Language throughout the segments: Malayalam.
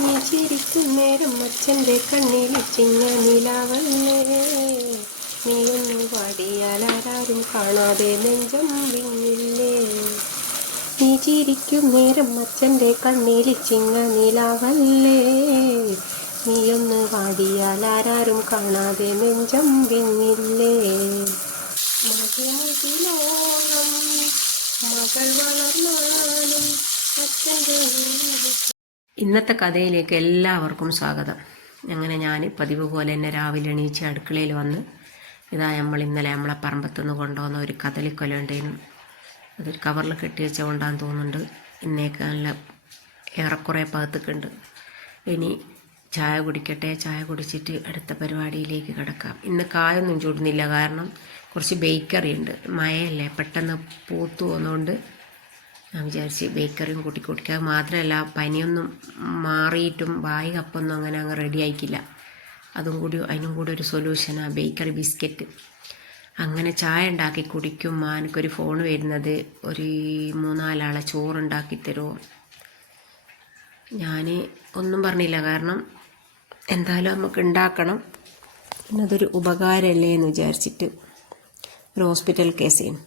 നീ ചിരിക്കും നേരം അച്ഛൻ്റെ കണ്ണിൽ ചിങ്ങ നിലാവല്ലേ നീയൊന്നു പാടിയാൽ ആരാരും കാണാതെ നെഞ്ചം വിങ്ങില്ലേ നീ ചിരിക്കും നേരം അച്ഛൻ്റെ കണ്ണിൽ ചിങ്ങ നിലാവല്ലേ നീയൊന്ന് പാടിയാൽ ആരാരും കാണാതെ നെഞ്ചം വിങ്ങില്ലേ മതിമുതിലോളം മകൾ വളർന്നാലും അച്ഛൻ്റെ ഇന്നത്തെ കഥയിലേക്ക് എല്ലാവർക്കും സ്വാഗതം. അങ്ങനെ ഞാൻ പതിവ് പോലെ തന്നെ രാവിലെ എണീച്ച് അടുക്കളയിൽ വന്ന് ഇതാ ഇന്നലെ നമ്മളെ പറമ്പത്തുനിന്ന് കൊണ്ടുവന്ന ഒരു കദളിക്കൊല ഉണ്ടേനും അതൊരു കവറിൽ കെട്ടി വെച്ച കൊണ്ടാന്ന് തോന്നുന്നുണ്ട്. ഇന്നേക്ക് നല്ല ഏറെക്കുറെ പകത്തുക്കുണ്ട്. ഇനി ചായ കുടിക്കട്ടെ, ചായ കുടിച്ചിട്ട് അടുത്ത പരിപാടിയിലേക്ക് കിടക്കാം. ഇന്ന് കായൊന്നും ചൂടുന്നില്ല, കാരണം കുറച്ച് ബേക്കറി ഉണ്ട്. മഴയല്ലേ, പെട്ടെന്ന് പൂത്തു പോകുന്നതുകൊണ്ട് ഞാൻ വിചാരിച്ച് ബേക്കറിയും കൂട്ടി കുടിക്കുക. മാത്രമല്ല പനിയൊന്നും മാറിയിട്ടും വായി കപ്പൊന്നും അങ്ങനെ അങ്ങ് റെഡി ആയിക്കില്ല. അതിനും കൂടി ഒരു സൊല്യൂഷനാണ് ബേക്കറി ബിസ്ക്കറ്റ്. അങ്ങനെ ചായ ഉണ്ടാക്കി കുടിക്കും. എനിക്കൊരു ഫോൺ വരുന്നത്, ഒരു 3-4 ആളെ ചോറുണ്ടാക്കി തരുമോ. ഞാൻ ഒന്നും പറഞ്ഞില്ല, കാരണം എന്തായാലും നമുക്ക് ഉണ്ടാക്കണം, പിന്നെ അതൊരു ഉപകാരമല്ലേ എന്ന് വിചാരിച്ചിട്ട്. ഒരു ഹോസ്പിറ്റൽ കേസേനു.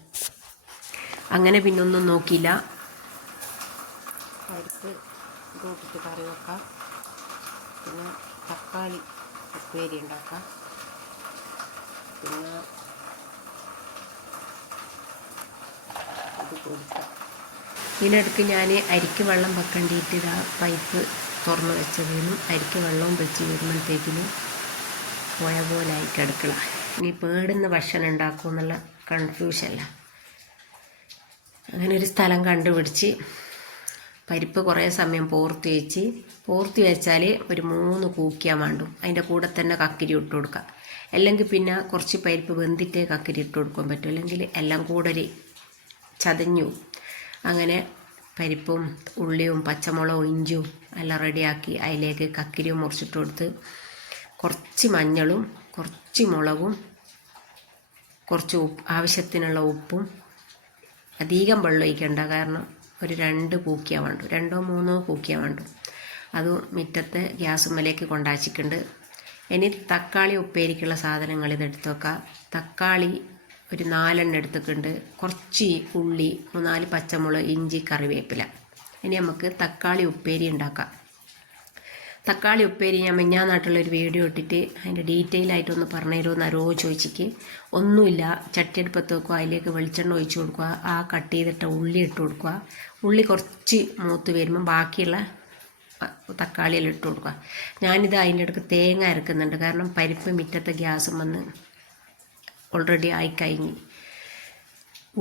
അങ്ങനെ പിന്നൊന്നും നോക്കിയില്ല. പരിപ്പ് കൂട്ടിട്ട് കറി വെക്കാം, പിന്നെ തക്കാളി ഉപ്പേരി ഉണ്ടാക്കാം, പിന്നെ ഇത് കൊടുക്കാം. ഇതിനിടയ്ക്ക് ഞാൻ അരിക്ക് വെള്ളം വെക്കേണ്ടിയിട്ട് ഇതാ പൈപ്പ് തുറന്ന് വെച്ചതിനും അരിക്ക് വെള്ളവും വെച്ച് വരുമ്പോഴത്തേക്കിനും പോയ പോലായി കിടക്കണം. ഇനി പേടുന്ന ഭക്ഷണം ഉണ്ടാക്കും എന്നുള്ള കൺഫ്യൂഷനല്ല. അങ്ങനെ ഒരു സ്ഥലം കണ്ടുപിടിച്ച് പരിപ്പ് കുറേ സമയം പോർത്തി വെച്ചാൽ ഒരു 3 കൂക്കിയാൽ വേണ്ടും. അതിൻ്റെ കൂടെ തന്നെ കക്കിരി ഇട്ട് കൊടുക്കുക. അല്ലെങ്കിൽ പിന്നെ കുറച്ച് പരിപ്പ് വെന്തിട്ടേ കക്കിരി ഇട്ട് കൊടുക്കാൻ പറ്റും, അല്ലെങ്കിൽ എല്ലാം കൂടെ ചതഞ്ഞു. അങ്ങനെ പരിപ്പും ഉള്ളിയും പച്ചമുളകും ഇഞ്ചും എല്ലാം റെഡിയാക്കി അതിലേക്ക് കക്കിരിയും മുറിച്ചിട്ട് കൊടുത്ത് കുറച്ച് മഞ്ഞളും കുറച്ച് മുളകും കുറച്ച് ആവശ്യത്തിനുള്ള ഉപ്പും, അധികം വെള്ളം ഒഴിക്കണ്ട, കാരണം ഒരു 2 കൂക്കിയാൽ വേണ്ടു, 2-3 കൂക്കിയാൽ വേണ്ടു. അത് മുറ്റത്തെ ഗ്യാസുമ്മലേക്ക് കൊണ്ടാച്ചിട്ടുണ്ട്. ഇനി തക്കാളി ഉപ്പേരിക്കുള്ള സാധനങ്ങൾ ഇതെടുത്ത് വെക്കാം. തക്കാളി ഒരു 4 എടുത്തിട്ടുണ്ട്, കുറച്ച് ഉള്ളി, 3-4 പച്ചമുളക്, ഇഞ്ചി, കറിവേപ്പില. ഇനി നമുക്ക് തക്കാളി ഉപ്പേരി ഉണ്ടാക്കാം. തക്കാളി ഉപ്പേരി ഞാൻ നാട്ടിലൊരു വീഡിയോ ഇട്ടിട്ട് അതിൻ്റെ ഡീറ്റെയിൽ ആയിട്ടൊന്ന് പറഞ്ഞു തരുമെന്ന് ആരോ ചോദിച്ചിക്ക്. ഒന്നുമില്ല, ചട്ടിയെടുപ്പത്ത് വെക്കുക, അതിലേക്ക് വെളിച്ചെണ്ണ ഒഴിച്ച് കൊടുക്കുക, ആ കട്ട് ചെയ്തിട്ട ഉള്ളി ഇട്ട് കൊടുക്കുക. ഉള്ളി കുറച്ച് മൂത്ത് വരുമ്പം ബാക്കിയുള്ള തക്കാളിയെല്ലാം ഇട്ട് കൊടുക്കുക. ഞാനിത് അതിൻ്റെ ഇടയ്ക്ക് തേങ്ങ അരക്കുന്നുണ്ട്, കാരണം പരിപ്പ് മുറ്റത്തെ ഗ്യാസും വന്ന് ഓൾറെഡി ആയിക്കഴിഞ്ഞ്.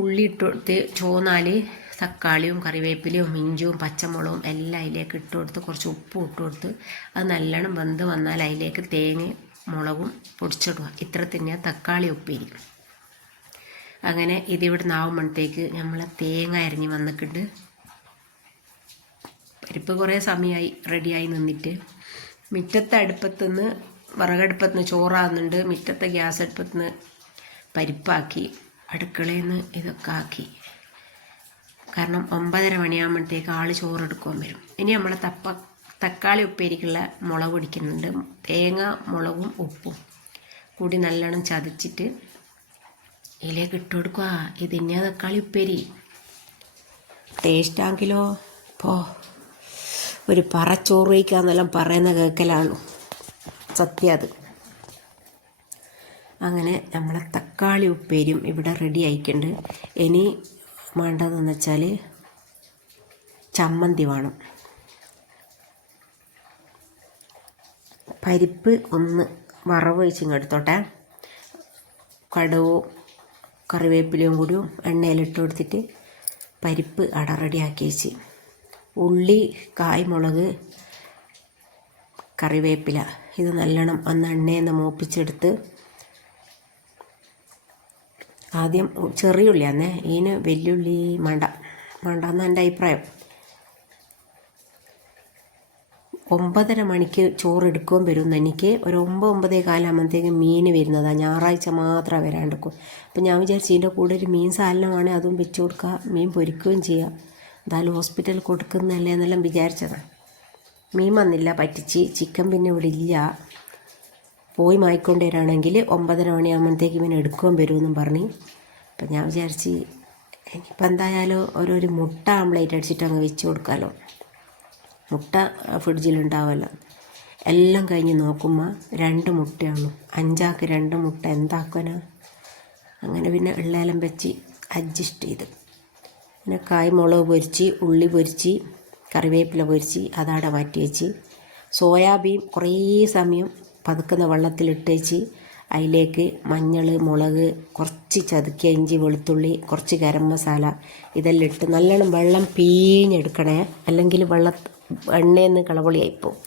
ഉള്ളി ഇട്ട് കൊടുത്ത് ചോന്നാൽ തക്കാളിയും കറിവേപ്പിലയും ഇഞ്ചും പച്ചമുളകും എല്ലാം അതിലേക്ക് ഇട്ട് കൊടുത്ത് കുറച്ച് ഉപ്പും ഇട്ട് കൊടുത്ത് അത് നല്ലോണം വെന്ത് വന്നാൽ അതിലേക്ക് തേങ്ങയും മുളകും പൊടിച്ചിടുക. ഇത്ര തന്നെയാണ് തക്കാളി ഉപ്പേരി. അങ്ങനെ ഇതിവിടെ നിന്നാവുമ്പോഴത്തേക്ക് നമ്മളെ തേങ്ങ അരിഞ്ഞ് വന്നിട്ടുണ്ട്. പരിപ്പ് കുറേ സമയമായി റെഡിയായി നിന്നിട്ട്. മുറ്റത്തെ അടുപ്പത്തുനിന്ന് വിറകടുപ്പത്തുനിന്ന് ചോറാകുന്നുണ്ട്, മുറ്റത്തെ ഗ്യാസ് അടുപ്പത്തുനിന്ന് പരിപ്പാക്കി, അടുക്കളയിൽ നിന്ന് ഇതൊക്കെ ആക്കി. കാരണം 9:30 മണിയാകുമ്പോഴത്തേക്ക് ആൾ ചോറെടുക്കാൻ വരും. ഇനി നമ്മളെ തക്കാളി ഉപ്പേരിക്കുള്ള മുളക് പൊടിക്കുന്നുണ്ട്. തേങ്ങ മുളകും ഉപ്പും കൂടി നല്ലോണം ചതച്ചിട്ട് ഇതിലേക്ക് ഇട്ട് കൊടുക്കുക. ഇത് തന്നെയാണ് തക്കാളി ഉപ്പേരി. ടേസ്റ്റാണെങ്കിലോ ഇപ്പോൾ ഒരു പറച്ചോറ് വയ്ക്കാന്നെല്ലാം പറയുന്ന കേൾക്കലാണ് സത്യം അത്. അങ്ങനെ നമ്മളെ തക്കാളി ഉപ്പേരിയും ഇവിടെ റെഡി ആയിട്ടുണ്ട്. ഇനി വേണ്ടതെന്ന് വെച്ചാൽ ചമ്മന്തി വേണം. പരിപ്പ് ഒന്ന് വറവ് വെച്ചിങ്ങ് എടുത്തോട്ടെ. കടുവും കറിവേപ്പിലയും കൂടിയും എണ്ണയിലിട്ട് കൊടുത്തിട്ട് പരിപ്പ് റെഡിയാക്കി വെച്ച്, ഉള്ളി, കായ്മുളക്, കറിവേപ്പില ഇത് നല്ലോണം ഒന്ന് എണ്ണയിൽ നിന്ന് മൂപ്പിച്ചെടുത്ത്, ആദ്യം ചെറിയ ഉള്ളിയാന്നേ, ഇതിന് വലിയുള്ളി വേണ്ടെന്ന് എൻ്റെ അഭിപ്രായം. 9:30 മണിക്ക് ചോറ് എടുക്കുകയും വരും. എനിക്ക് ഒരു 9-9:15 ആകുമ്പോഴത്തേക്കും മീൻ വരുന്നതാണ്. ഞായറാഴ്ച മാത്രമേ വരാണ്ടിരിക്കും. അപ്പം ഞാൻ വിചാരിച്ചു ഇതിൻ്റെ കൂടെ ഒരു മീൻ സാലനമാണെങ്കിൽ അതും വെച്ച് കൊടുക്കുക, മീൻ പൊരിക്കുകയും ചെയ്യാം. എന്തായാലും ഹോസ്പിറ്റലിൽ കൊടുക്കുന്നതല്ലേ എന്നെല്ലാം വിചാരിച്ചതാണ്. മീൻ വന്നില്ല, പറ്റിച്ച്. ചിക്കൻ പിന്നെ ഇവിടെ ഇല്ല, പോയി വാങ്ങിക്കൊണ്ടുവരാണെങ്കിൽ 9:30 മണിയാകുമ്പോഴത്തേക്ക് ഇവൻ എടുക്കുവാൻ വരുമെന്നും പറഞ്ഞ്. അപ്പം ഞാൻ വിചാരിച്ച് ഇനിയിപ്പോൾ എന്തായാലും ഒരു മുട്ട ആംപ്ലേറ്റ് അടിച്ചിട്ട് അങ്ങ് വെച്ച് കൊടുക്കാമല്ലോ. മുട്ട ഫ്രിഡ്ജിലുണ്ടാവുമല്ലോ. എല്ലാം കഴിഞ്ഞ് നോക്കുമ്പോൾ 2 മുട്ടയുള്ളൂ. 5 ആൾക്ക് 2 മുട്ട എന്താക്കാനാ? അങ്ങനെ പിന്നെ ഉള്ളേലം വെച്ച് അഡ്ജസ്റ്റ് ചെയ്ത്. പിന്നെ മുളക് പൊരിച്ച്, ഉള്ളി പൊരിച്ച്, കറിവേപ്പില പൊരിച്ച് അതവിടെ മാറ്റി വെച്ച്. സോയാബീൻ കുറേ സമയം പതുക്കുന്ന വെള്ളത്തിലിട്ട് വെച്ച് അതിലേക്ക് മഞ്ഞൾ, മുളക്, കുറച്ച് ചതുക്കിയ ഇഞ്ചി, വെളുത്തുള്ളി, കുറച്ച് ഗരം മസാല ഇതെല്ലാം ഇട്ട് നല്ലോണം വെള്ളം പീഞ്ഞെടുക്കണേ, അല്ലെങ്കിൽ എണ്ണയെന്ന് കളപൊളിയായിപ്പോവും.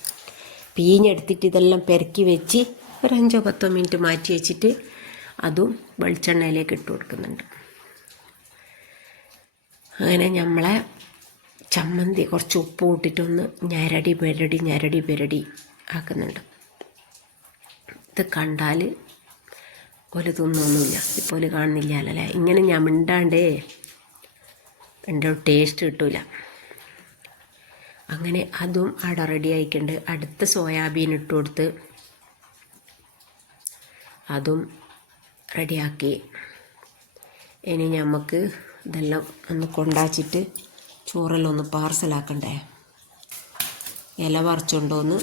പീഞ്ഞെടുത്തിട്ട് ഇതെല്ലാം പെരക്കി വെച്ച് ഒരു 5-10 മിനിറ്റ് മാറ്റി വെച്ചിട്ട് അതും വെളിച്ചെണ്ണയിലേക്ക് ഇട്ട് കൊടുക്കുന്നുണ്ട്. അങ്ങനെ നമ്മളെ ചമ്മന്തി കുറച്ച് ഉപ്പ് ഇട്ടിട്ടൊന്ന് ഞരടി പെരടി ആക്കുന്നുണ്ട്. ഇത് കണ്ടാൽ ഓല് തിന്നൊന്നുമില്ല. ഇപ്പോൾ കാണുന്നില്ലല്ലേ. ഇങ്ങനെ ഞാൻ മിണ്ടാണ്ടേ എൻ്റെ ടേസ്റ്റ് കിട്ടൂല. അങ്ങനെ അതും അവിടെ റെഡി ആയിട്ടുണ്ട്. അടുത്ത സോയാബീൻ ഇട്ട് കൊടുത്ത് അതും റെഡിയാക്കി. ഇനി നമുക്ക് ഇതെല്ലാം ഒന്ന് കൊണ്ടാച്ചിട്ട് ചോറെല്ലാം ഒന്ന് പാർസലാക്കണ്ടേ. ഇല പറിച്ചുകൊണ്ടോന്ന്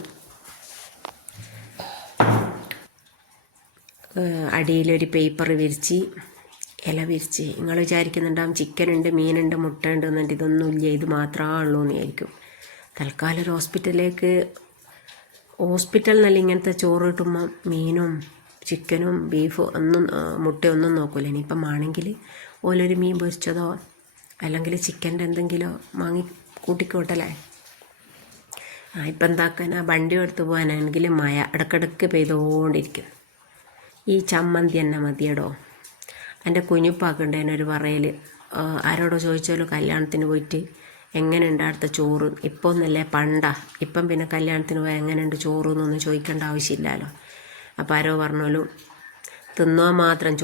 അടിയിലൊരു പേപ്പർ വിരിച്ച്, ഇല വിരിച്ച്. നിങ്ങൾ വിചാരിക്കുന്നുണ്ടാവും ചിക്കനുണ്ട്, മീനുണ്ട്, മുട്ട ഉണ്ട് എന്നിട്ട് ഇതൊന്നുമില്ല, ഇത് മാത്രമേ ഉള്ളൂ എന്ന് വിചാരിക്കും. തൽക്കാലം ഒരു ഹോസ്പിറ്റൽ എന്നല്ല ഇങ്ങനത്തെ ചോറ് കിട്ടുമ്പോൾ മീനും ചിക്കനും ബീഫും ഒന്നും മുട്ടയൊന്നും നോക്കൂല. ഇനിയിപ്പം ആണെങ്കിൽ ഓലൊരു മീൻ പൊരിച്ചതോ അല്ലെങ്കിൽ ചിക്കൻ്റെ എന്തെങ്കിലോ വാങ്ങി കൂട്ടിക്കോട്ടല്ലേ. ഇപ്പം എന്താക്കാനാ, വണ്ടി എടുത്ത് പോകാനാണെങ്കിൽ മഴ ഇടയ്ക്കിടയ്ക്ക് പെയ്തുകൊണ്ടിരിക്കും. ഈ ചമ്മന്തി തന്നെ മതിയടോ. എൻ്റെ കുഞ്ഞുപ്പാക്കുണ്ടേനൊരു പറയൽ, ആരോടോ ചോദിച്ചാലും കല്യാണത്തിന് പോയിട്ട് എങ്ങനെയുണ്ട് അടുത്ത ചോറ്. ഇപ്പോൾ ഒന്നല്ലേ പണ്ടാ. ഇപ്പം പിന്നെ കല്യാണത്തിന് പോയാൽ എങ്ങനെയുണ്ട് ചോറ് എന്നൊന്നും ചോദിക്കേണ്ട ആവശ്യമില്ലല്ലോ. അപ്പോൾ ആരോ പറഞ്ഞോലും തിന്നോ മാത്രം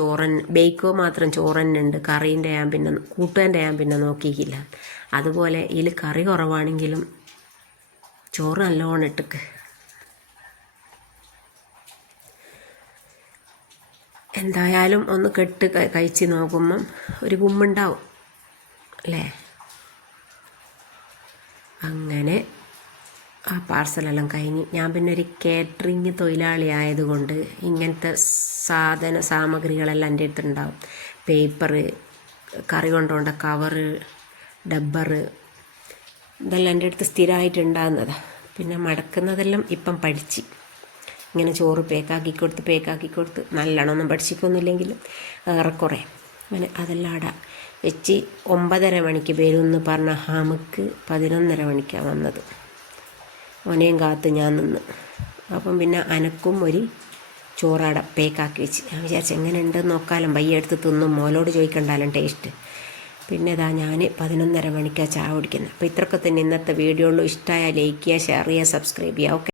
ബേക്കോ മാത്രം ചോറന്നെ ഉണ്ട്, കറീൻ്റെ ഞാൻ പിന്നെ കൂട്ടേൻ്റെ ഞാൻ പിന്നെ നോക്കിയില്ല. അതുപോലെ ഇതിൽ കറി കുറവാണെങ്കിലും ചോറ് നല്ലോണം ഇട്ടക്ക്. എന്തായാലും ഒന്ന് കെട്ട് കഴിച്ച് നോക്കുമ്പം ഒരു ഗുമ്മുണ്ടാവും അല്ലേ. അങ്ങനെ ആ പാർസലെല്ലാം കഴിഞ്ഞ് ഞാൻ പിന്നെ ഒരു കാറ്ററിങ് തൊഴിലാളി ആയതുകൊണ്ട് ഇങ്ങനത്തെ സാമഗ്രികളെല്ലാം എൻ്റെ അടുത്തുണ്ടാവും. പേപ്പറ്, കറി കൊണ്ടുപോകേണ്ട കവറ്, ഡബ്ബറ്, ഇതെല്ലാം എൻ്റെ അടുത്ത് സ്ഥിരമായിട്ടുണ്ടാകുന്നതാണ്. പിന്നെ മടക്കുന്നതെല്ലാം ഇപ്പം പഠിച്ച്. ഇങ്ങനെ ചോറ് പേക്കാക്കി കൊടുത്ത് നല്ലോണമൊന്നും പഠിച്ചിക്കൊന്നുമില്ലെങ്കിലും ഏറെക്കുറെ അങ്ങനെ അതെല്ലാം അവിടെ വെച്ച് 9:30 മണിക്ക് വരുമെന്ന് പറഞ്ഞ ഹാമക്ക് 11:30 മണിക്കാണ് വന്നത്. ഓനെയും കാത്ത് ഞാൻ നിന്ന്. അപ്പം പിന്നെ അനക്കും ഒരു ചോറവിടെ പേക്കാക്കി വെച്ച്. ഞാൻ വിചാരിച്ചു എങ്ങനെ ഉണ്ടെന്ന് നോക്കാലും, പയ്യെ എടുത്ത് തിന്നും, മോലോട് ചോദിക്കണ്ടാലും ടേസ്റ്റ്. പിന്നെ ഇതാ ഞാൻ 11:30 മണിക്കാണ് ചായ കുടിക്കുന്നത്. അപ്പോൾ ഇത്രയൊക്കെ തന്നെ ഇന്നത്തെ വീഡിയോ ഉള്ളൂ. ഇഷ്ടമായാൽ ലൈക്ക് ചെയ്യുക, ഷെയർ ചെയ്യുക, സബ്സ്ക്രൈബ് ചെയ്യുക. ഓക്കെ.